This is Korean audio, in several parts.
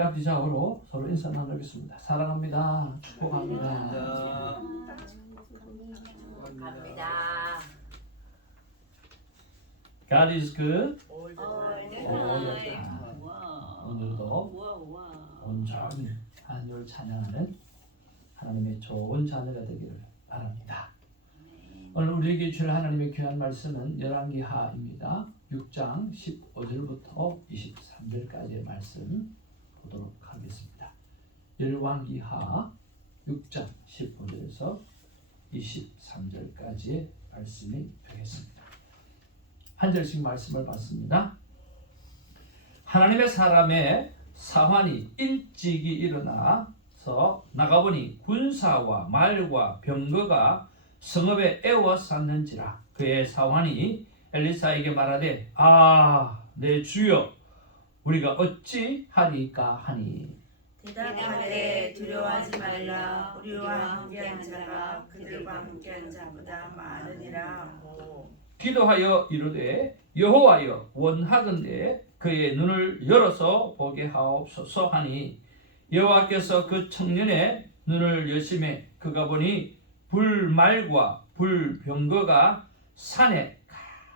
우리 앞뒤 좌우로 서로 인사 나누겠습니다. 사랑합니다. 축복합니다. 갑니다. God is good. 오늘도 온전히 하나님을 찬양하는 하나님의 좋은 자녀가 되기를 바랍니다. 오늘 우리에게 주실 하나님의 귀한 말씀은 열왕기하입니다. 6장 15절부터 23절까지의 말씀 보도록 하겠습니다. 열왕기하 6장 15절에서 23절까지의 말씀이 되겠습니다. 한 절씩 말씀을 받습니다. 하나님의 사람의 사환이 일찍이 일어나서 나가보니 군사와 말과 병거가 성읍에 에워쌌는지라. 그의 사환이 엘리사에게 말하되 내 주여 우리가 어찌 하리까 하니. 대답하되 두려워하지 말라. 우리와 함께한 자가 그들과 함께한 자보다 많으니라. 기도하여 이르되 여호와여 원하건대 그의 눈을 열어서 보게 하옵소서 하니 여호와께서 그 청년의 눈을 여심해 그가 보니 불말과 불병거가 산에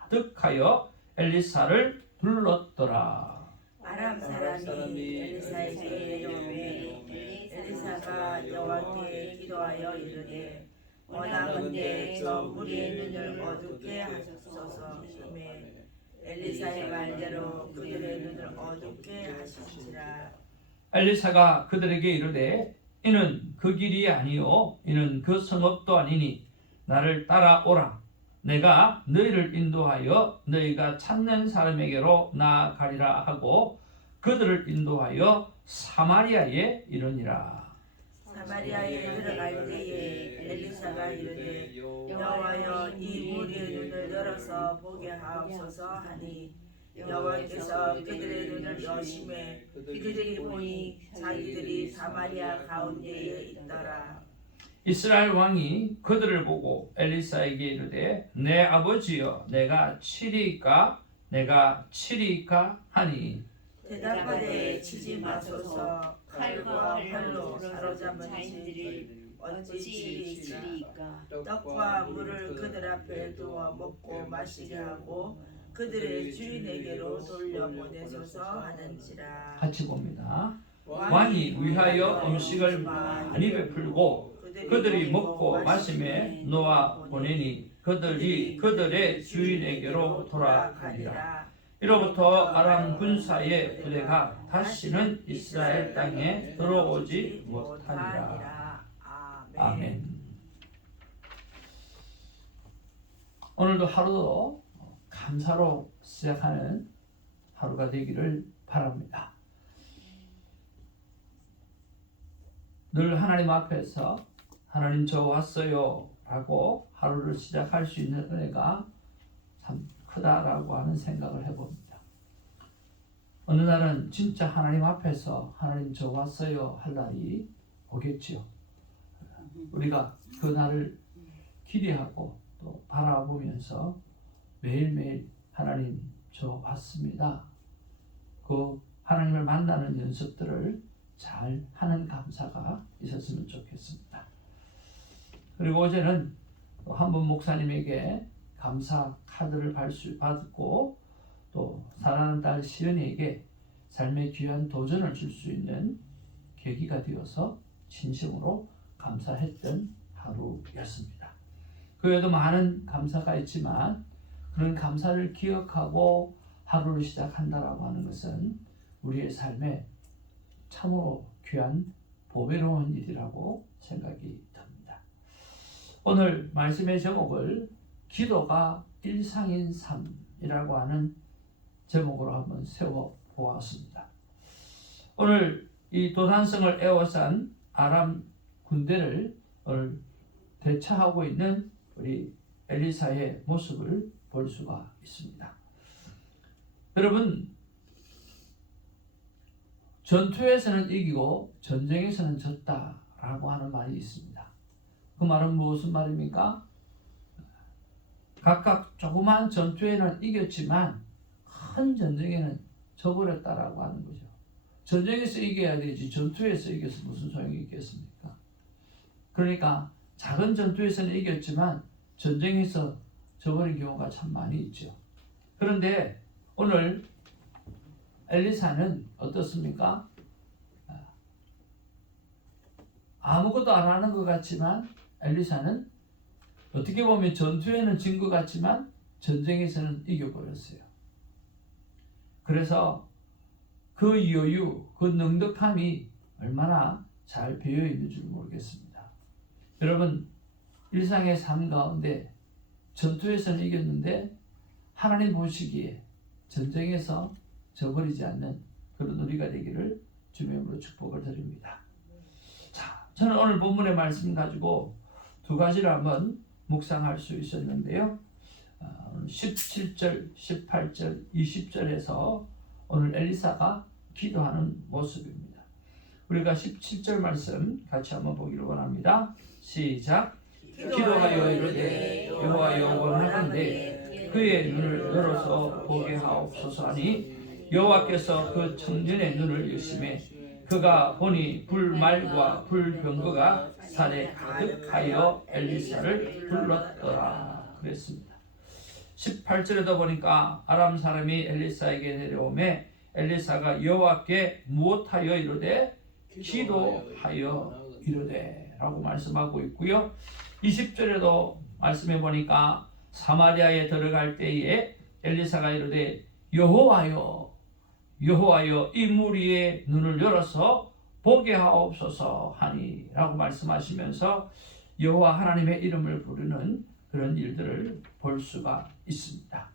가득하여 엘리사를 둘렀더라. 아람 사람이 엘리사에게 이르되 엘리사가 여호와께 기도하여 이르되 원하건대 저 우리의 눈을 어둡게 하소서 하매 엘리사의 말대로 그들의 눈을 어둡게 하시니라. 엘리사가 그들에게 이르되 이는 그 길이 아니요 이는 그 성읍도 아니니 나를 따라오라. 내가 너희를 인도하여 너희가 찾는 사람에게로 나아가리라 하고 그들을 인도하여 사마리아에 이르니라. 사마리아에 들어갈 때에 엘리사가 이르되 여호와여 이 우리의 눈을 열어서 보게 하옵소서 하니 여호와께서 그들의 눈을 여심해 그들이 보니 자기들이 사마리아 가운데에 있더라. 이스라엘 왕이 그들을 보고 엘리사에게 이르되 내 아버지여 내가 치리이까 하니. 대답하되 치지 마소서. 칼과 활로 사로잡은 자인들이 어찌 치리이까. 떡과 물을 그들 앞에 두어 먹고 마시게 하고 그들의 주인에게로 돌려보내소서 하는지라. 같이 봅니다. 왕이 위하여 음식을 많이 베풀고 그들이 먹고 마심에 놓아 보내니 그들이 그들의 주인에게로 돌아가니라. 이로부터 아람 군사의 부대가 다시는 이스라엘 땅에 들어오지 못하니라. 아멘. 오늘도 하루도 감사로 시작하는 하루가 되기를 바랍니다. 늘 하나님 앞에서 하나님 저 왔어요 라고 하루를 시작할 수 있는 은혜가 참 크다라고 하는 생각을 해봅니다. 어느 날은 진짜 하나님 앞에서 하나님 저 왔어요 할 날이 오겠지요. 우리가 그 날을 기대하고 또 바라보면서 매일매일 하나님 저 왔습니다. 그 하나님을 만나는 연습들을 잘 하는 감사가 있었으면 좋겠습니다. 그리고 어제는 한 분 목사님에게 감사 카드를 받고 또 사랑하는 딸 시연이에게 삶의 귀한 도전을 줄 수 있는 계기가 되어서 진심으로 감사했던 하루였습니다. 그 외에도 많은 감사가 있지만 그런 감사를 기억하고 하루를 시작한다라고 하는 것은 우리의 삶에 참으로 귀한 보배로운 일이라고 생각이 듭니다. 오늘 말씀의 제목을 기도가 일상인 삶이라고 하는 제목으로 한번 세워보았습니다. 오늘 이 도산성을 에워싼 아람 군대를 오늘 대처하고 있는 우리 엘리사의 모습을 볼 수가 있습니다. 여러분, 전투에서는 이기고 전쟁에서는 졌다라고 하는 말이 있습니다. 그 말은 무슨 말입니까? 각각 조그만 전투에는 이겼지만 큰 전쟁에는 져버렸다라고 하는 거죠. 전쟁에서 이겨야 되지 전투에서 이겨서 무슨 소용이 있겠습니까? 그러니까 작은 전투에서는 이겼지만 전쟁에서 져버린 경우가 참 많이 있죠. 그런데 오늘 엘리사는 어떻습니까? 아무것도 안 하는 것 같지만 엘리사는 어떻게 보면 전투에는 진 것 같지만 전쟁에서는 이겨버렸어요. 그래서 그 여유, 그 능력함이 얼마나 잘 배어 있는 줄 모르겠습니다. 여러분, 일상의 삶 가운데 전투에서는 이겼는데 하나님 보시기에 전쟁에서 져버리지 않는 그런 우리가 되기를 주님으로 축복을 드립니다. 자, 저는 오늘 본문의 말씀 가지고 두 가지를 한번 묵상할 수 있었는데요. 17절, 18절, 20절에서 오늘 엘리사가 기도하는 모습입니다. 우리가 17절 말씀 같이 한번 보기를 원합니다. 시작. 기도하여 이르되 여호와여 원하건대 그의 눈을 열어서 보게 하옵소서 하니 여호와께서 그 청년의 눈을 여심해 그가 보니 불말과 불병거가 산에 가득하여 엘리사를 불렀더라 그랬습니다. 18절에도 보니까 아람 사람이 엘리사에게 내려오매 엘리사가 여호와께 무엇하여 이르되 기도하여 이르되 라고 말씀하고 있고요. 20절에도 말씀해 보니까 사마리아에 들어갈 때에 엘리사가 이르되 여호와여 여호와여 이 무리의 눈을 열어서 보게 하옵소서 하니 라고 말씀하시면서 여호와 하나님의 이름을 부르는 그런 일들을 볼 수가 있습니다.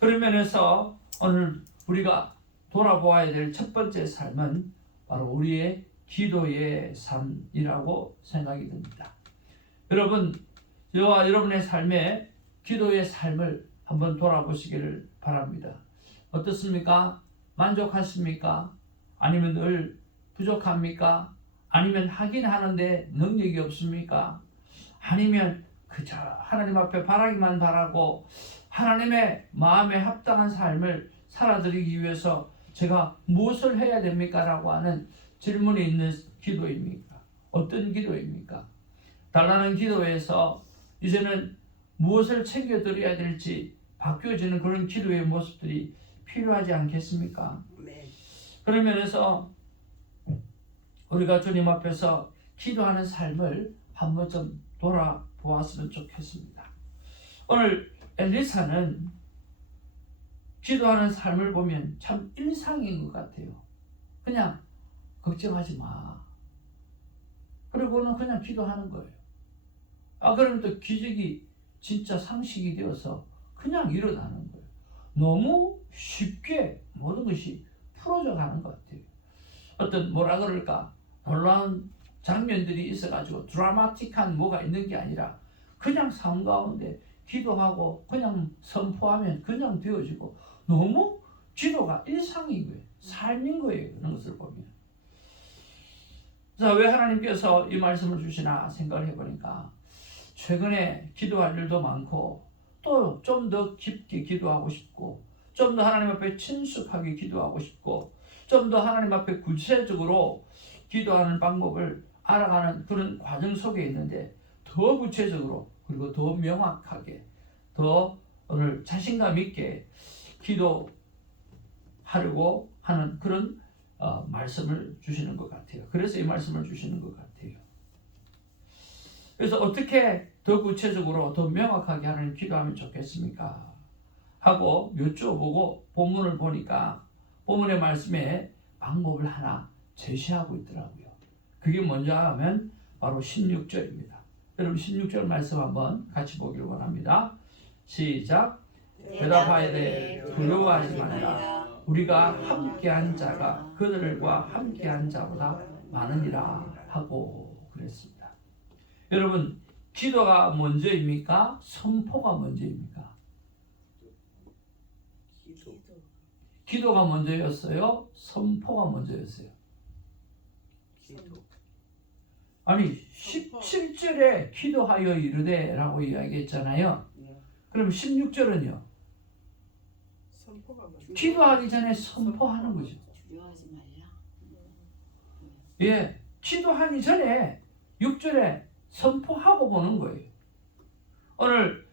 그런 면에서 오늘 우리가 돌아보아야 될 첫 번째 삶은 바로 우리의 기도의 삶이라고 생각이 듭니다. 여러분, 저와 여러분의 삶에 기도의 삶을 한번 돌아보시기를 바랍니다. 어떻습니까? 만족하십니까? 아니면 늘 부족합니까? 아니면 하긴 하는데 능력이 없습니까? 아니면 그저 하나님 앞에 바라기만 바라고 하나님의 마음에 합당한 삶을 살아드리기 위해서 제가 무엇을 해야 됩니까? 라고 하는 질문이 있는 기도입니까? 어떤 기도입니까? 달라는 기도에서 이제는 무엇을 챙겨드려야 될지 바뀌어지는 그런 기도의 모습들이 필요하지 않겠습니까? 그런 면에서 우리가 주님 앞에서 기도하는 삶을 한번 좀 돌아보았으면 좋겠습니다. 오늘 엘리사는 기도하는 삶을 보면 참 일상인 것 같아요. 그냥 걱정하지 마. 그리고는 그냥 기도하는 거예요. 그러면 또 기적이 진짜 상식이 되어서 그냥 일어나는 거예요. 너무 쉽게 모든 것이 풀어져 가는 것 같아요. 어떤 뭐라 그럴까 놀라운 장면들이 있어가지고 드라마틱한 뭐가 있는 게 아니라 그냥 삶 가운데 기도하고 그냥 선포하면 그냥 되어지고 너무 기도가 일상인 거예요. 삶인 거예요. 그런 것을 보면. 자, 왜 하나님께서 이 말씀을 주시나 생각을 해보니까 최근에 기도할 일도 많고 또 좀 더 깊게 기도하고 싶고 좀 더 하나님 앞에 친숙하게 기도하고 싶고 좀 더 하나님 앞에 구체적으로 기도하는 방법을 알아가는 그런 과정 속에 있는데 더 구체적으로 그리고 더 명확하게 더 오늘 자신감 있게 기도하려고 하는 그런 말씀을 주시는 것 같아요. 그래서 이 말씀을 주시는 것 같아요. 그래서 어떻게 더 구체적으로 더 명확하게 하는 기도하면 좋겠습니까? 하고 여쭤보고 본문을 보니까 본문의 말씀에 방법을 하나 제시하고 있더라고요. 그게 뭔지 하면 바로 16절입니다. 여러분 16절 말씀 한번 같이 보기를 원합니다. 시작. 대답하되 두려워하지 말라. 우리가 함께한 자가 그들과 함께한 자보다 많으니라 하고 그랬습니다. 여러분 기도가 먼저입니까? 선포가 먼저입니까? 기도가 먼저였어요? 선포가 먼저였어요? 아니 17절에 기도하여 이르되 라고 이야기했잖아요. 그럼 16절은요? 기도하기 전에 선포하는 거죠. 두려워하지 말라. 예, 기도하기 전에 6절에 선포하고 보는 거예요. 오늘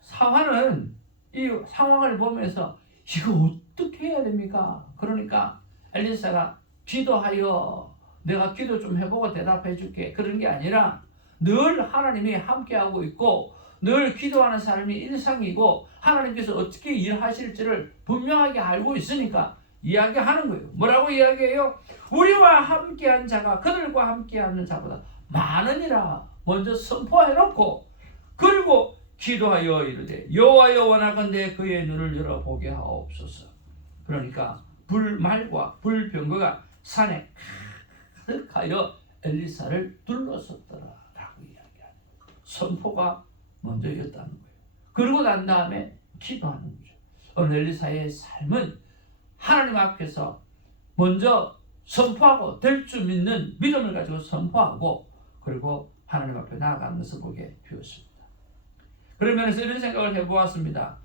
사화는 이 상황을 보면서 이거 어떻게 해야 됩니까? 그러니까 엘리사가 기도하여 내가 기도 좀 해보고 대답해 줄게. 그런 게 아니라 늘 하나님이 함께하고 있고 늘 기도하는 사람이 일상이고 하나님께서 어떻게 일하실지를 분명하게 알고 있으니까 이야기하는 거예요. 뭐라고 이야기해요? 우리와 함께한 자가 그들과 함께하는 자보다 많으니라 먼저 선포해놓고 그리고 기도하여 이르되 여호와여 원하건대 그의 눈을 열어보게 하옵소서. 그러니까 불말과 불병거가 산에 가득하여 엘리사를 둘러섰더라 라고 이야기하는 선포가 먼저였다는 거예요. 그러고 난 다음에 기도하는 거죠. 오늘 엘리사의 삶은 하나님 앞에서 먼저 선포하고 될 줄 믿는 믿음을 가지고 선포하고 그리고 하나님 앞에 나아가는 것을 보게 되었습니다. 그런 면에서 이런 생각을 해보았습니다.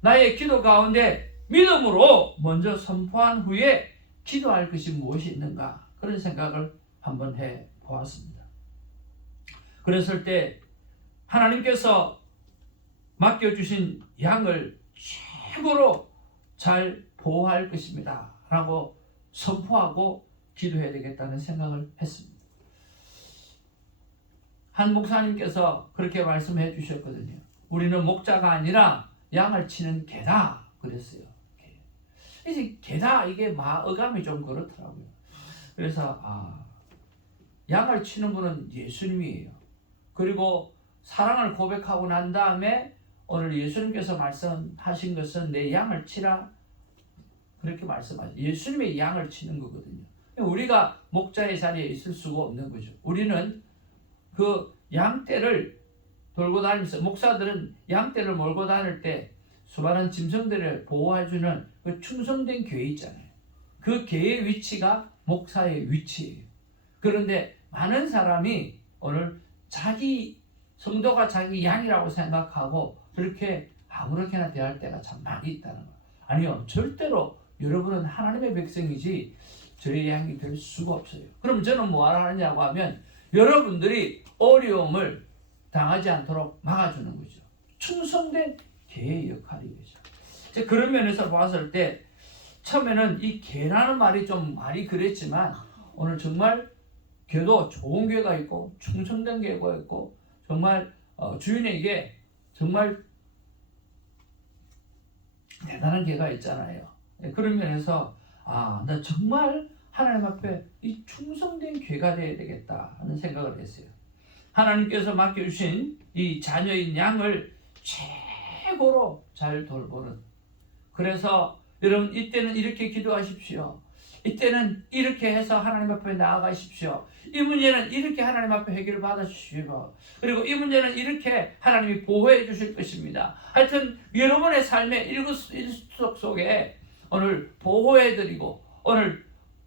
나의 기도 가운데 믿음으로 먼저 선포한 후에 기도할 것이 무엇이 있는가 그런 생각을 한번 해보았습니다. 그랬을 때 하나님께서 맡겨주신 양을 최고로 잘 보호할 것입니다 라고 선포하고 기도해야 되겠다는 생각을 했습니다. 한 목사님께서 그렇게 말씀해 주셨거든요. 우리는 목자가 아니라 양을 치는 개다 그랬어요. 이제 개다 이게 어감이 좀 그렇더라고요. 그래서 양을 치는 분은 예수님이에요. 그리고 사랑을 고백하고 난 다음에 오늘 예수님께서 말씀하신 것은 내 양을 치라 그렇게 말씀하죠. 예수님의 양을 치는 거거든요. 우리가 목자의 자리에 있을 수가 없는 거죠. 우리는 그 양떼를 돌고 다니면서 목사들은 양떼를 몰고 다닐 때 수많은 짐승들을 보호해주는 그 충성된 궤 있잖아요. 그 궤의 위치가 목사의 위치예요. 그런데 많은 사람이 오늘 자기 성도가 자기 양이라고 생각하고 그렇게 아무렇게나 대할 때가 참 많이 있다는 거예요. 아니요, 절대로 여러분은 하나님의 백성이지 저의 양이 될 수가 없어요. 그럼 저는 뭐 하느냐고 하면 여러분들이 어려움을 당하지 않도록 막아주는 거죠. 충성된 개의 역할이죠. 그런 면에서 봤을 때 처음에는 이 개라는 말이 좀 말이 그랬지만 오늘 정말 개도 좋은 개가 있고 충성된 개가 있고 정말 주인에게 정말 대단한 개가 있잖아요. 그런 면에서 나 정말 하나님 앞에 이 충성된 개가 되어야 되겠다 하는 생각을 했어요. 하나님께서 맡겨주신 이 자녀인 양을 최고로 잘 돌보는. 그래서 여러분 이때는 이렇게 기도하십시오. 이때는 이렇게 해서 하나님 앞에 나아가십시오. 이 문제는 이렇게 하나님 앞에 해결을 받아주시고 그리고 이 문제는 이렇게 하나님이 보호해 주실 것입니다. 하여튼 여러분의 삶의 일석 속에 오늘 보호해드리고 오늘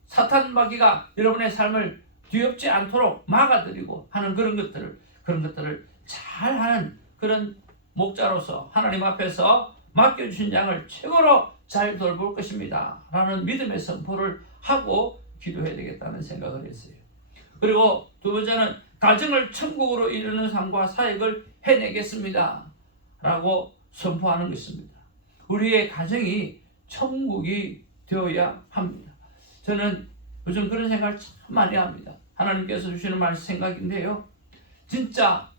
사탄 마귀가 여러분의 삶을 뒤엎지 않도록 막아드리고 하는 그런 것들을 잘하는 그런 목자로서 하나님 앞에서 맡겨주신 양을 최고로 잘 돌볼 것입니다 라는 믿음의 선포를 하고 기도해야 되겠다는 생각을 했어요. 그리고 두 번째는 가정을 천국으로 이루는 삶과 사역을 해내겠습니다 라고 선포하는 것입니다. 우리의 가정이 천국이 되어야 합니다. 저는 요즘 그런 생각을 참 많이 합니다. 하나님께서 주시는 말 생각인데요. 진짜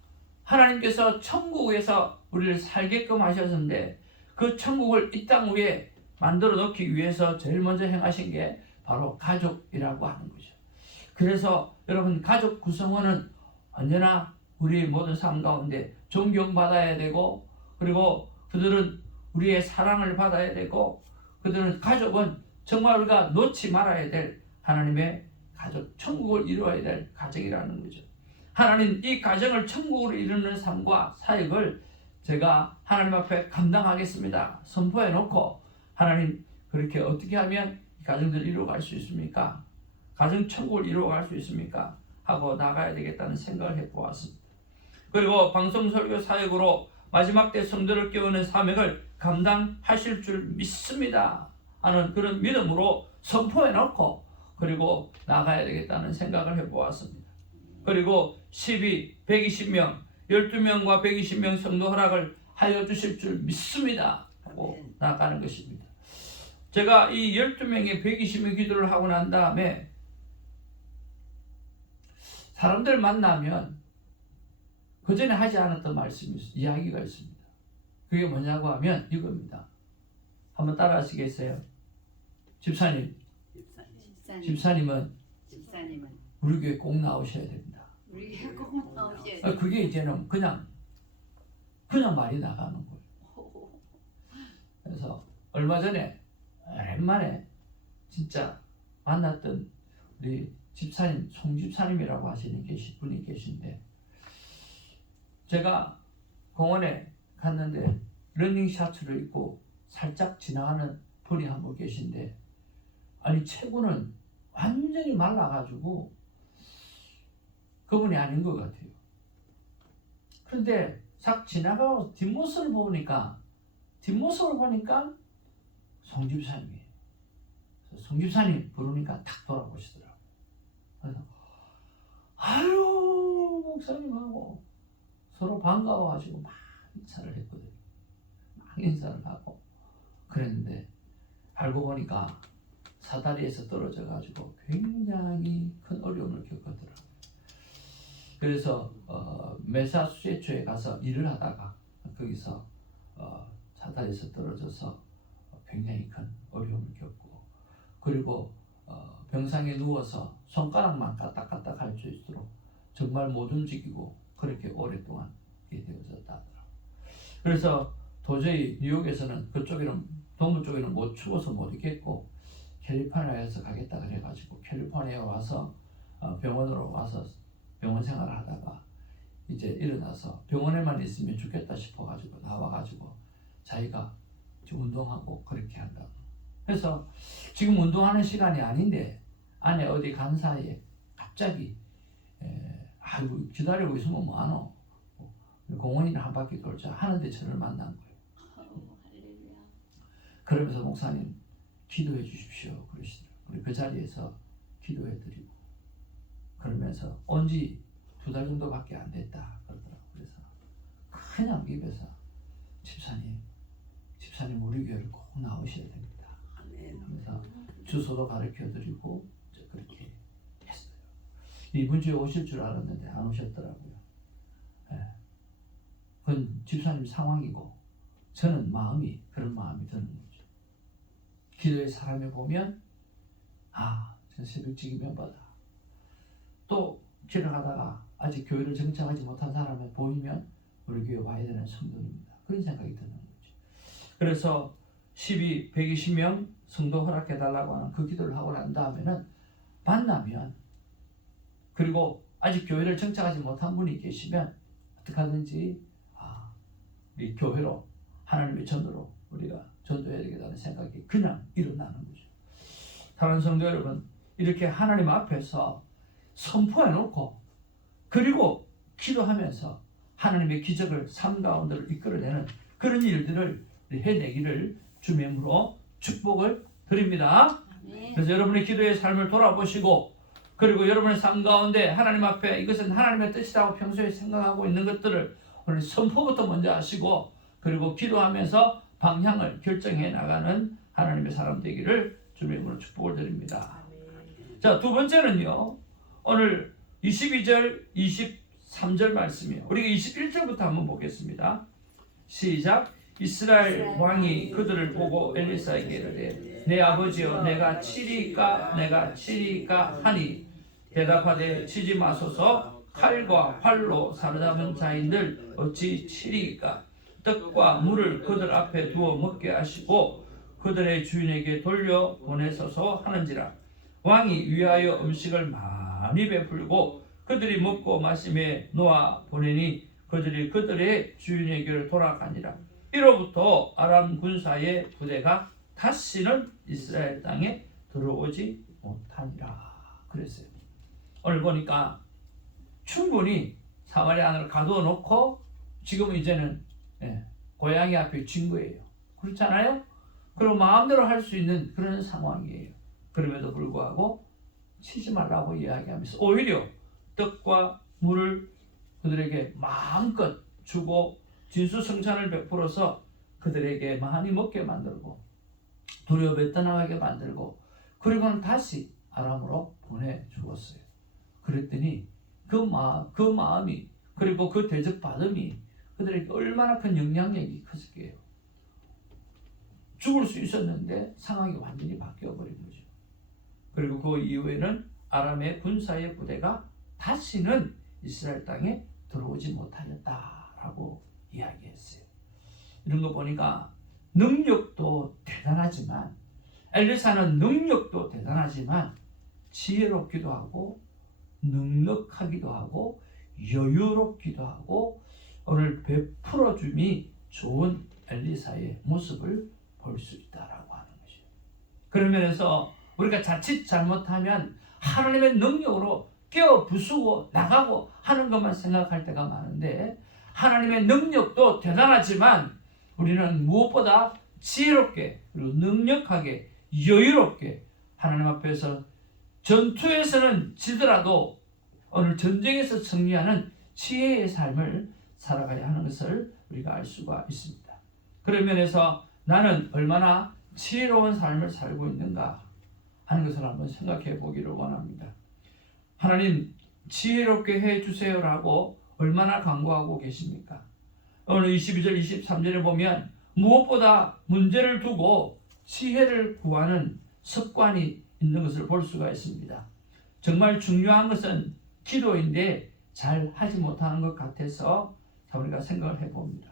하나님께서 천국에서 우리를 살게끔 하셨는데 그 천국을 이 땅 위에 만들어 놓기 위해서 제일 먼저 행하신 게 바로 가족이라고 하는 거죠. 그래서 여러분 가족 구성원은 언제나 우리 모든 삶 가운데 존경받아야 되고 그리고 그들은 우리의 사랑을 받아야 되고 그들은 가족은 정말 우리가 놓지 말아야 될 하나님의 가족, 천국을 이루어야 될 가정이라는 거죠. 하나님 이 가정을 천국으로 이루는 삶과 사역을 제가 하나님 앞에 감당하겠습니다. 선포해 놓고 하나님 그렇게 어떻게 하면 이 가정들을 이루어갈 수 있습니까? 가정 천국을 이루어갈 수 있습니까? 하고 나가야 되겠다는 생각을 해보았습니다. 그리고 방송 설교 사역으로 마지막 때 성도를 깨우는 사명을 감당하실 줄 믿습니다 하는 그런 믿음으로 선포해 놓고 그리고 나가야 되겠다는 생각을 해보았습니다. 그리고 120명, 12명과 120명 성도 허락을 하여 주실 줄 믿습니다 하고 나가는 것입니다. 제가 이 12명의 120명 기도를 하고 난 다음에 사람들 만나면 그 전에 하지 않았던 이야기가 있습니다. 그게 뭐냐고 하면 이겁니다. 한번 따라 하시겠어요? 집사님은 우리 교회 꼭 나오셔야 됩니다. 우리 꼭 나오셔야 돼. 그게 이제는 그냥 말이 나가는 거예요. 그래서 얼마 전에 오랜만에 진짜 만났던 우리 집사님, 송집사님이라고 하시는 분이 계신데, 제가 공원에 갔는데 러닝 셔츠를 입고 살짝 지나가는 분이 한 분 계신데, 아니 체구는 완전히 말라가지고 그분이 아닌 것 같아요. 그런데 싹 지나가고 뒷모습을 보니까 송집사님이에요. 송집사님 부르니까 탁 돌아보시더라고요. 그래서 아유 목사님하고 서로 반가워가지고 막 인사를 했거든요. 막 인사를 하고 그랬는데 알고 보니까 사다리에서 떨어져가지고 굉장히 큰 어려움을 겪었더라고요. 그래서 메사추세츠에 가서 일을 하다가 거기서 사다리에서 떨어져서 굉장히 큰 어려움을 겪고, 그리고 병상에 누워서 손가락만 까딱까딱 할 수 있도록 정말 못 움직이고 그렇게 오랫동안 이게 되어졌다 하더라고요. 그래서 도저히 뉴욕에서는 그쪽에는 동부 쪽에는 못 추워서 못 있겠고 캘리포니아에서 가겠다 그래가지고 캘리포니아에 와서 병원으로 와서 병원 생활을 하다가 이제 일어나서 병원에만 있으면 죽겠다 싶어가지고 나와가지고 자기가 운동하고 그렇게 한다. 그래서 지금 운동하는 시간이 아닌데 안에 어디 간 사이에 갑자기 아이고 기다리고 있으면 뭐하노, 공원이나 한 바퀴 돌자 하는데 저를 만난 거예요. 그러면서 목사님 기도해 주십시오 그러시더라고요. 우리 그 자리에서 기도해 드리고 그러면서 온 지 2달 정도밖에 안 됐다 그러더라고요. 그래서 그냥 입에서 집사님 우리 교회를 꼭 나오셔야 됩니다. 그래서 주소도 가르쳐 드리고 그렇게 했어요. 이번 주에 오실 줄 알았는데 안 오셨더라고요. 그건 집사님 상황이고 저는 그런 마음이 드는 거죠. 기도의 사람을 보면 저 새벽직이면 받아. 또 길을 가다가 아직 교회를 정착하지 못한 사람을 보이면 우리 교회 와야 되는 성도입니다. 그런 생각이 드는 거죠. 그래서 120명 성도 허락해달라고 하는 그 기도를 하고 난 다음에는 만나면, 그리고 아직 교회를 정착하지 못한 분이 계시면 어떻게 하든지 이 교회로 하나님의 전도로 우리가 전도해야 되겠다는 생각이 그냥 일어나는 거죠. 사랑하는 성도 여러분, 이렇게 하나님 앞에서 선포해 놓고 그리고 기도하면서 하나님의 기적을 삶 가운데로 이끌어내는 그런 일들을 해내기를 주님으로 축복을 드립니다. 그래서 여러분의 기도의 삶을 돌아보시고, 그리고 여러분의 삶 가운데 하나님 앞에 이것은 하나님의 뜻이라고 평소에 생각하고 있는 것들을 오늘 선포부터 먼저 하시고, 그리고 기도하면서 방향을 결정해 나가는 하나님의 사람 되기를 주님으로 축복을 드립니다. 자, 두 번째는요, 오늘 22절, 23절 말씀이에요. 우리가 21절부터 한번 보겠습니다. 시작. 이스라엘 왕이 그들을 보고 엘리사에게 이르되 내 아버지여 내가 치리까 하니 대답하되 치지 마소서. 칼과 활로 사로잡은 자인들 어찌 치리까. 떡과 물을 그들 앞에 두어 먹게 하시고 그들의 주인에게 돌려 보내소서 하는지라. 왕이 위하여 음식을 많이 베풀고 그들이 먹고 마심에 놓아 보내니 그들이 그들의 주인에게로 돌아가니라. 이로부터 아람 군사의 부대가 다시는 이스라엘 땅에 들어오지 못하니라 그랬어요. 오늘 보니까 충분히 사마리아 안을 가둬놓고 지금 이제는 고양이 앞에 진 거예요. 그렇잖아요? 그리고 마음대로 할 수 있는 그런 상황이에요. 그럼에도 불구하고 치지 말라고 이야기하면서 오히려 떡과 물을 그들에게 마음껏 주고 진수성찬을 베풀어서 그들에게 많이 먹게 만들고 두려움에 떠나가게 만들고 그리고는 다시 아람으로 보내주었어요. 그랬더니 그 마음이 그리고 그 대접받음이 그들에게 얼마나 큰 영향력이 컸을게요. 죽을 수 있었는데 상황이 완전히 바뀌어버린 거죠. 그리고 그 이후에는 아람의 군사의 부대가 다시는 이스라엘 땅에 들어오지 못하였다라고 이야기했어요. 이런 거 보니까 능력도 대단하지만 엘리사는 능력도 대단하지만 지혜롭기도 하고 넉넉하기도 하고 여유롭기도 하고 오늘 베풀어줌이 좋은 엘리사의 모습을 볼 수 있다라고 하는 것이에요. 그런 면에서 우리가 자칫 잘못하면 하나님의 능력으로 깨어 부수고 나가고 하는 것만 생각할 때가 많은데 하나님의 능력도 대단하지만 우리는 무엇보다 지혜롭게 그리고 능력하게 여유롭게 하나님 앞에서 전투에서는 지더라도 오늘 전쟁에서 승리하는 지혜의 삶을 살아가야 하는 것을 우리가 알 수가 있습니다. 그런 면에서 나는 얼마나 지혜로운 삶을 살고 있는가 하는 것을 한번 생각해 보기를 원합니다. 하나님 지혜롭게 해주세요라고 얼마나 간구하고 계십니까? 오늘 22절 23절에 보면 무엇보다 문제를 두고 지혜를 구하는 습관이 있는 것을 볼 수가 있습니다. 정말 중요한 것은 기도인데 잘 하지 못하는 것 같아서 우리가 생각을 해봅니다.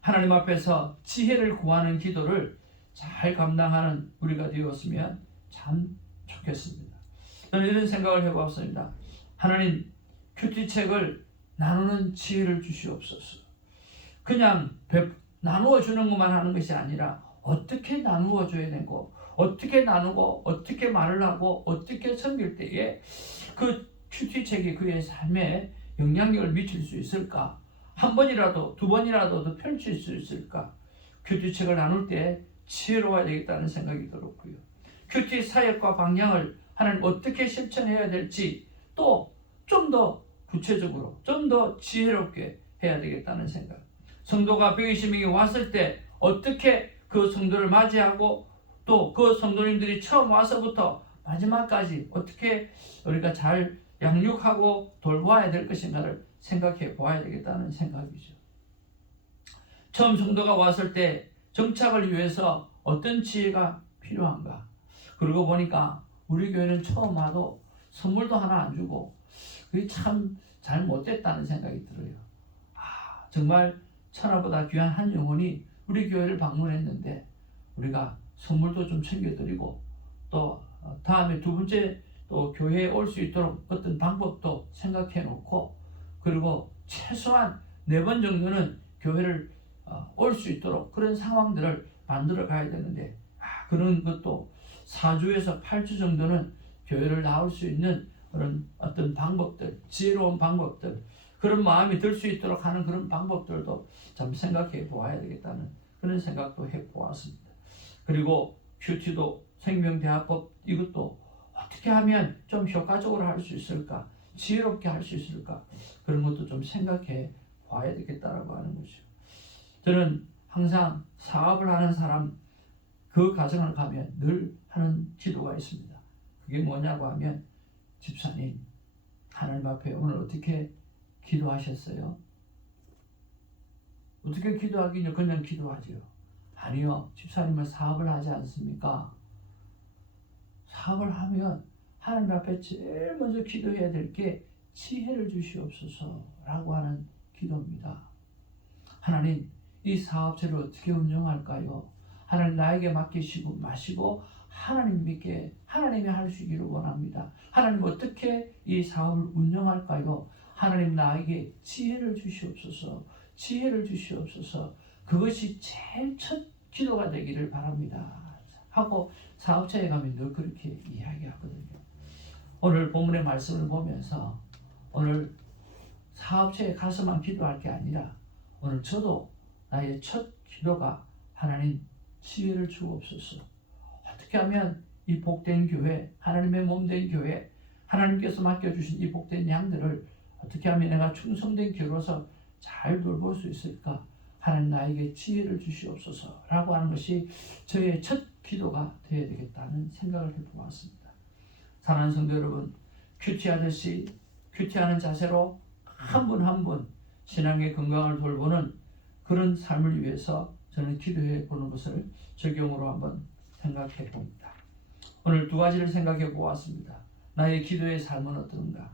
하나님 앞에서 지혜를 구하는 기도를 잘 감당하는 우리가 되었으면 참 좋겠습니다. 저는 이런 생각을 해봤습니다. 하나님 큐티책을 나누는 지혜를 주시옵소서. 그냥 나누어 주는 것만 하는 것이 아니라 어떻게 나누어 줘야 되고 어떻게 나누고 어떻게 말을 하고 어떻게 섬길 때에 그 큐티책이 그의 삶에 영향력을 미칠 수 있을까? 한 번이라도 두 번이라도 더 펼칠 수 있을까? 큐티책을 나눌 때 지혜로워야 되겠다는 생각이 들었고요. 큐티 사역과 방향을 하나님 어떻게 실천해야 될지 또 좀 더 구체적으로 좀 더 지혜롭게 해야 되겠다는 생각. 성도가 120명이 왔을 때 어떻게 그 성도를 맞이하고 또 그 성도님들이 처음 와서부터 마지막까지 어떻게 우리가 잘 양육하고 돌보아야 될 것인가를 생각해 보아야 되겠다는 생각이죠. 처음 성도가 왔을 때 정착을 위해서 어떤 지혜가 필요한가? 그러고 보니까 우리 교회는 처음 와도 선물도 하나 안 주고 그게 참 잘못됐다는 생각이 들어요. 정말 천하보다 귀한 한 영혼이 우리 교회를 방문했는데 우리가 선물도 좀 챙겨드리고 또 다음에 두 번째 또 교회에 올 수 있도록 어떤 방법도 생각해 놓고 그리고 최소한 4번 정도는 교회를 올 수 있도록 그런 상황들을 만들어 가야 되는데 그런 것도 4주에서 8주 정도는 교회를 나올 수 있는 그런 어떤 방법들, 지혜로운 방법들 그런 마음이 들 수 있도록 하는 그런 방법들도 참 생각해 보아야 되겠다는 그런 생각도 해 보았습니다. 그리고 큐티도 생명대화법 이것도 어떻게 하면 좀 효과적으로 할 수 있을까? 지혜롭게 할 수 있을까? 그런 것도 좀 생각해 봐야 되겠다라고 하는 거죠. 저는 항상 사업을 하는 사람 그 가정을 가면 늘 하는 기도가 있습니다. 그게 뭐냐고 하면 집사님 하나님 앞에 오늘 어떻게 기도하셨어요? 어떻게 기도하긴요? 그냥 기도하죠. 아니요. 집사님은 사업을 하지 않습니까? 사업을 하면 하나님 앞에 제일 먼저 기도해야 될 게 지혜를 주시옵소서라고 하는 기도입니다. 하나님 이 사업체를 어떻게 운영할까요? 하나님 나에게 맡기시고 마시고 하나님께 하나님이 할 수 있기를 원합니다. 하나님 어떻게 이 사업을 운영할까요? 하나님 나에게 지혜를 주시옵소서. 지혜를 주시옵소서. 그것이 제일 첫 기도가 되기를 바랍니다. 하고 사업체에 가면 늘 그렇게 이야기하거든요. 오늘 본문의 말씀을 보면서 오늘 사업체에 가서만 기도할 게 아니라 오늘 저도 나의 첫 기도가 하나님 지혜를 주옵소서. 어떻게 하면 이 복된 교회, 하나님의 몸된 교회, 하나님께서 맡겨주신 이 복된 양들을 어떻게 하면 내가 충성된 기로서 잘 돌볼 수 있을까? 하나님 나에게 지혜를 주시옵소서 라고 하는 것이 저의 첫 기도가 되어야 되겠다는 생각을 해보았습니다. 사랑하는 성도 여러분, 큐티하듯이 큐티하는 자세로 한 분 한 분 신앙의 건강을 돌보는 그런 삶을 위해서 저는 기도해 보는 것을 적용으로 한번 생각해 봅니다. 오늘 두 가지를 생각해 보았습니다. 나의 기도의 삶은 어떤가?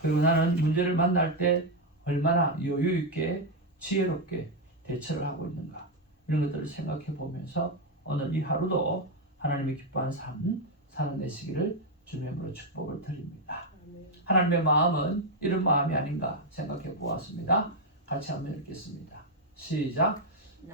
그리고 나는 문제를 만날 때 얼마나 여유 있게 지혜롭게 대처를 하고 있는가? 이런 것들을 생각해 보면서 오늘 이 하루도 하나님의 기뻐하는 삶 살아내시기를 주님으로 축복을 드립니다. 하나님의 마음은 이런 마음이 아닌가 생각해 보았습니다. 같이 한번 읽겠습니다. 시작.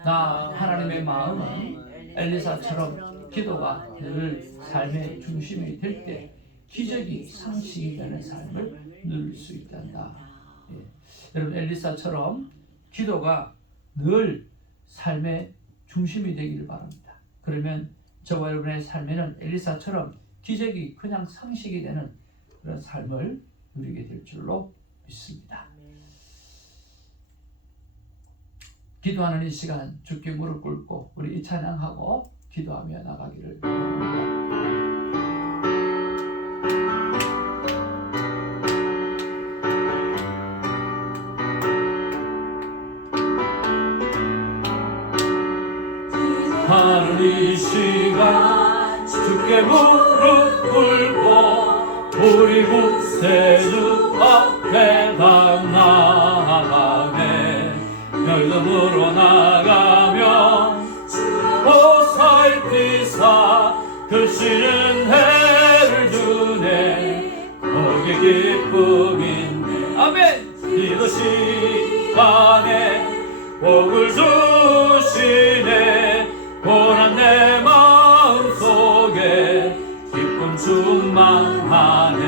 나 하나님의 마음은 엘리사처럼 기도가 늘 삶의 중심이 될 때 기적이 상식이 되는 삶을 누릴 수 있단다. 예. 여러분 엘리사처럼 기도가 늘 삶의 중심이 되기를 바랍니다. 그러면 저와 여러분의 삶에는 엘리사처럼 기적이 그냥 상식이 되는 그런 삶을 누리게 될 줄로 믿습니다. 기도하는 이 시간 주께 무릎 꿇고 우리 이 찬양하고 기도하며 나가기를 바랍니다. 하는 이 시간 주께 무릎 꿇고 우리 구세주 앞에 나아가네. 열dom으로 나가면 보살피사 크시는 해를 주네. 거기 기쁨인데 아멘. 기도 시간에 복을 주시네. 고난 내 마음속에 기쁨 충만하네.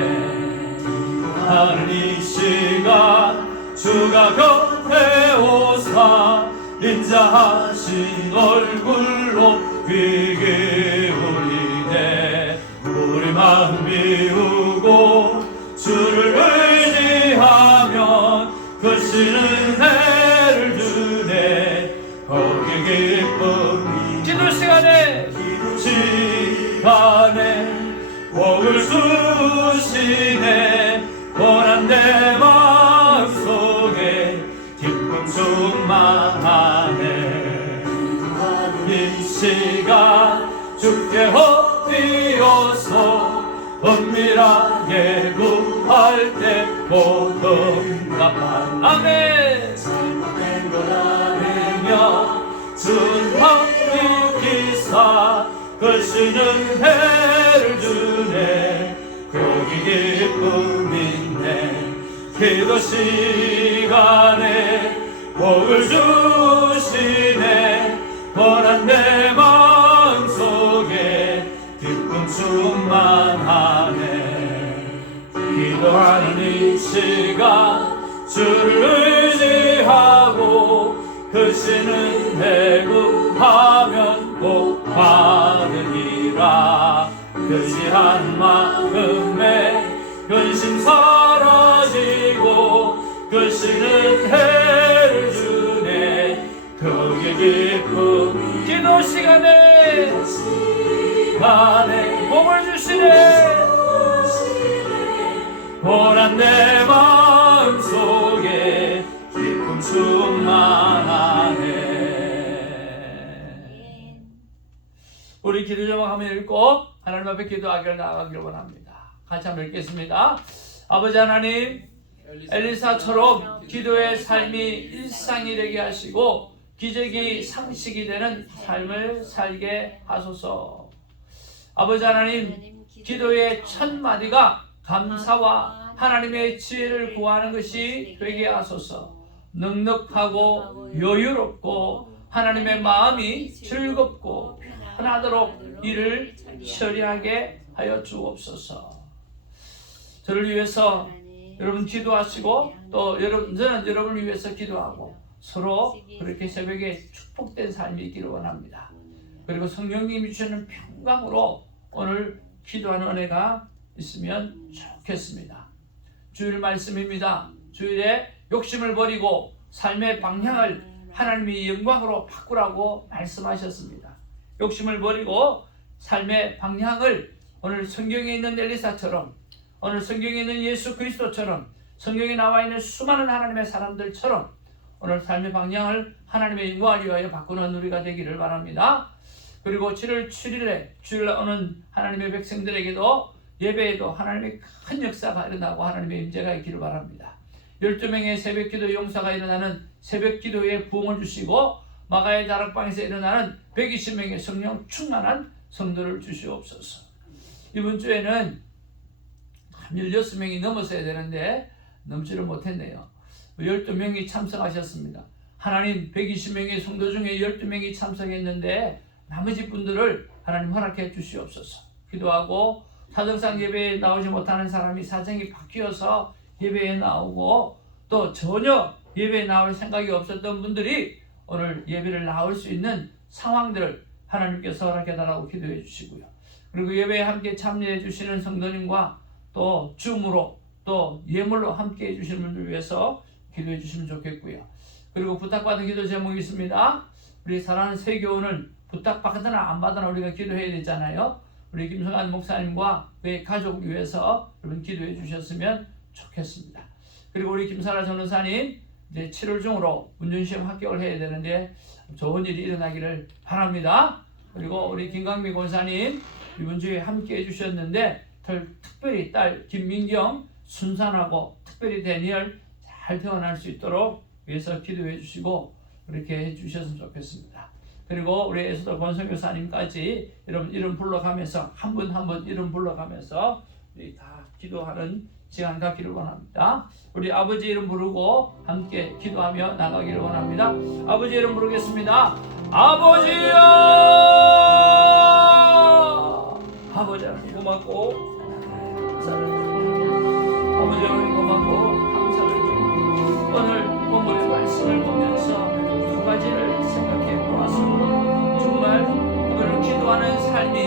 하는 이 시간 주가 곁에 오사 인자하신 얼굴로 귀 기울이네. 우리 마음 비우고 주를 의지하면 크시는 해를 주네. 거기 기쁨이 기도 시간에 복을 주시네. 고난 내 마음속에 기쁨 충만하네. 이 시간 주께 엎드려서 은밀하게 구할 때 복음 갚아 아멘. 잘못된 걸 알으며 주님 기사 크시는 해를 주네. 거기 기쁨이네. 기도 시간에 복을 주시네. 고난 내 마음속에 기쁨 충만하네. 기도하는 이 시간 주를 의지하고 크시는 해구하면 복 받으리라. 근시한 마음에 근심 사라지고 크시는 해를 주네. 거기 기쁨 기도 시간에 복을 주시네. 고난 내 마음속에 기쁨 충만하네. 우리 기도 제목 한번 읽고 하나님 앞에 기도하기를 나아가기를 원합니다. 같이 한번 읽겠습니다. 아버지 하나님, 엘리사처럼 기도의 삶이 일상이 되게 하시고 기적이 상식이 되는 삶을 살게 하소서. 아버지 하나님, 기도의 첫 마디가 감사와 하나님의 지혜를 구하는 것이 되게 하소서. 넉넉하고 여유롭고 하나님의 마음이 즐겁고 편하도록 일을 처리하게 하여 주옵소서. 저를 위해서 여러분 기도하시고 또 저는 여러분을 위해서 기도하고 서로 그렇게 새벽에 축복된 삶이 있기를 원합니다. 그리고 성령님이 주시는 평강으로 오늘 기도하는 은혜가 있으면 좋겠습니다. 주일 말씀입니다. 주일에 욕심을 버리고 삶의 방향을 하나님의 영광으로 바꾸라고 말씀하셨습니다. 욕심을 버리고 삶의 방향을 오늘 성경에 있는 엘리사처럼, 오늘 성경에 있는 예수 그리스도처럼, 성경에 나와 있는 수많은 하나님의 사람들처럼 오늘 삶의 방향을 하나님의 영광을 위하여 바꾸는 우리가 되기를 바랍니다. 그리고 7월 7일에 주일 오는 하나님의 백성들에게도 예배에도 하나님의 큰 역사가 일어나고 하나님의 임재가 있기를 바랍니다. 12명의 새벽기도 용사가 일어나는 새벽기도에 부흥을 주시고 마가의 다락방에서 일어나는 120명의 성령 충만한 성도를 주시옵소서. 이번 주에는 16명이 넘었어야 되는데 넘지를 못했네요. 12명이 참석하셨습니다. 하나님 120명의 성도 중에 12명이 참석했는데 나머지 분들을 하나님 허락해 주시옵소서. 기도하고 사정상 예배에 나오지 못하는 사람이 사정이 바뀌어서 예배에 나오고 또 전혀 예배에 나올 생각이 없었던 분들이 오늘 예배를 나올 수 있는 상황들을 하나님께서 허락해 달라고 기도해 주시고요. 그리고 예배에 함께 참여해 주시는 성도님과 또 줌으로 또 예물로 함께 해 주시는 분들 위해서 기도해 주시면 좋겠고요. 그리고 부탁받은 기도 제목이 있습니다. 우리 사랑하는 세교원을 부탁받거나 안 받거나 우리가 기도해야 되잖아요. 우리 김성환 목사님과 그의 가족 위해서 여러분 기도해 주셨으면 좋겠습니다. 그리고 우리 김사라 전도사님 이제 7월 중으로 운전시험 합격을 해야 되는데 좋은 일이 일어나기를 바랍니다. 그리고 우리 김강미 권사님 이번 주에 함께 해주셨는데 특별히 딸 김민경 순산하고 특별히 데니얼 잘 태어날 수 있도록 위해서 기도해 주시고 그렇게 해주셨으면 좋겠습니다. 그리고 우리 에스더 권성교사님까지 여러분 이름 불러가면서 한 분 한 분 이름 불러가면서 우리 다 기도하는 시간 갖기를 원합니다. 우리 아버지 이름 부르고 함께 기도하며 나가기를 원합니다. 아버지 이름 부르겠습니다. 아버지여! 아버지 하나님 고맙고 아버지 하나님 고맙고 감사를 드리고 오늘 본문의 말씀을 보면서 두 가지를 생각해 보았습니다. 정말 오늘 기도하는 삶이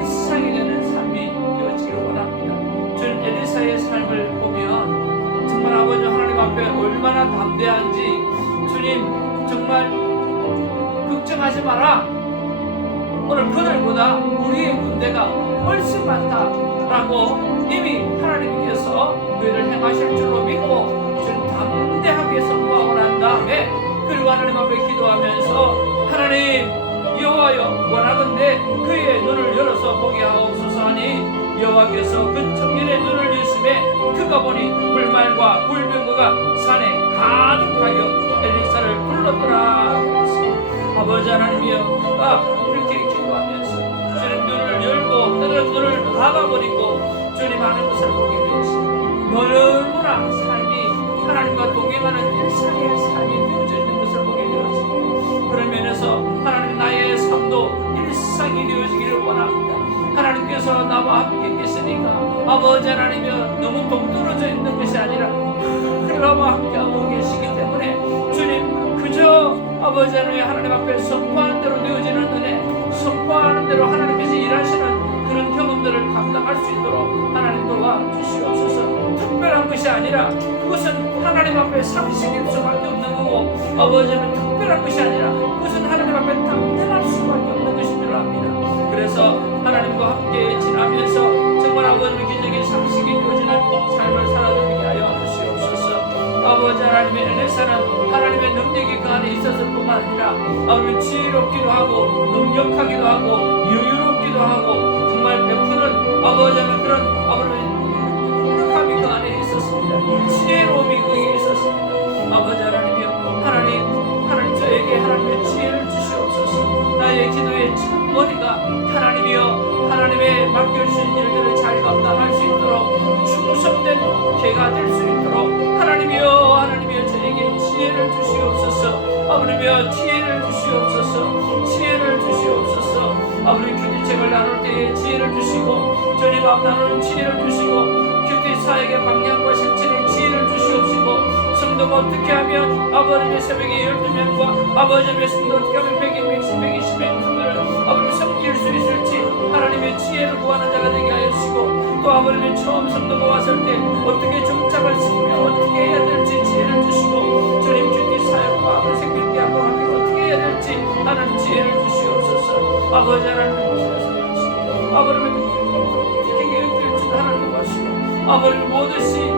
일상이 되는 삶이 되어지기를 원합니다. 저는 엘리사의 삶을 보면 정말 아버지 하나님 앞에 얼마나 담대한지 주님 정말 걱정하지 마라. 오늘 그들보다 우리의 문제가 훨씬 많다라고 이미 하나님께서 그들을 행하실 줄로 믿고 주님 담대하게 선포하고 난 다음에 그리고 하나님 앞에 기도하면서 하나님 여호와여 원하건대 그의 눈을 열어서 보게 하옵소서 하니 여호와께서 그 청년의 눈을 여심에 그가 보니 불말과 불병거가 산에 가득하여 엘리사를 불렀더라. 아버지 하나님이여 이렇게 기도하면서 주님 눈을 열고 그들의 눈을 닫아버리고 주님 하는 것을 보게 되었습니다. 너무나 삶이 하나님과 동행하는 일상의 삶이 되어져 있는 것을 보게 되었습니다. 그런 면에서 하나님 나의 삶도 일상이 되어지기를 원합니다. 하나님께서 나와 함께 계시니까 아버지 하나님이여 너무 동떨어져 있는 것이 아니라 나와 함께하고 계시기 때문에 주님 그저 아버지 하나님 앞에 선포하는 대로 되어지는 은혜 선포하는 대로 하나님께서 일하시는 그런 경험들을 감당할 수 있도록 하나님 도와주시옵소서. 특별한 것이 아니라 그것은 하나님 앞에 상식일 수밖에 없는 거고 아버지는 특별한 것이 아니라 그것은 하나님 앞에 당연할 수밖에 없는 것인 줄 압니다. 그래서 하나님과 함께 지나면서 정말 아버지의 기적인 상식이 되어지는 삶을 살아가게 하여 주시옵소서. 아버지 하나님의 엘리사는 하나님의 능력이 그 안에 있었을 뿐만 아니라 아버지 지혜롭기도 하고 능력하기도 하고 여유롭기도 하고 정말 베푸는 아버지는 그런 아버지 능력함이 그 안에 있었습니다. 지혜로움이 거기에 있었습니다. 아버지 하나님이여 하나님 저에게 하나님의 지혜를 주시옵소서. 나의 기도의 첫머리가 하나님이여 하나님의 맡겨주신 일들을 잘 감당할 수 있도록 충성된 개가 될 수 있도록 하나님이여 저에게 지혜를 주시옵소서. 아버지여 지혜를 주시옵소서. 지혜를 주시옵소서. 아버지 큐티책을 나눌 때에 지혜를 주시고 주님 앞 나누는 지혜를 주시고 큐티사에게 방향과 실천의 지혜를 주시옵시고 성도가 어떻게 하면 아버지의 새벽에 12명과 아버지의 성도 어떻게 하면 120명 성도를 아버지 섬길 수 있을지 하나님의 지혜를 구하는 자가 되게 하여 주시고 또 아버지 하나님 처음 성도가 왔을 때 어떻게 정착을 시키며 어떻게 해야 될지 지혜를 주시고 주님 주님 사역과 생명대학과 어떻게 해야 될지 하나님 지혜를 주시옵소서. 아버지 하나님 주시옵소서. 아버지는 어떻게 계획될지 하나님 아시고 아버지는 무엇이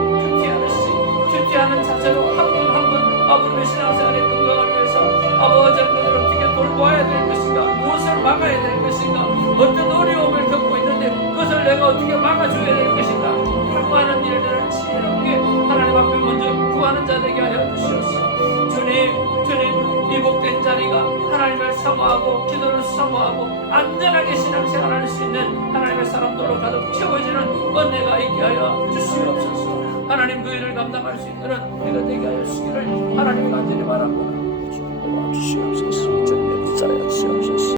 큐티하는 자세로 한 분 한 분 아버지의 신앙생활의 건강을 위해서 아버지 그들을 어떻게 돌보아야 될 것인가, 무엇을 막아야 될 것인가, 어떤 어려움을 겪고 있는데 그것을 내가 어떻게 막아줘야 될 것인가 하고 하는 일들을 지혜롭게 하나님 앞에 먼저 구하는 자 되게 하여 주시옵소서. 주님 이 복된 자리가 하나님을 사모하고 기도를 사모하고 안전하게 신앙생활할 수 있는 하나님의 사람들로 가득 채워지는 은혜가 있게 하여 주시옵소서. 하나님 그 일을 감당할 수 있는 내가 되게 하여 주시기를 하나님 간절히 바랍니다. 주옵소서.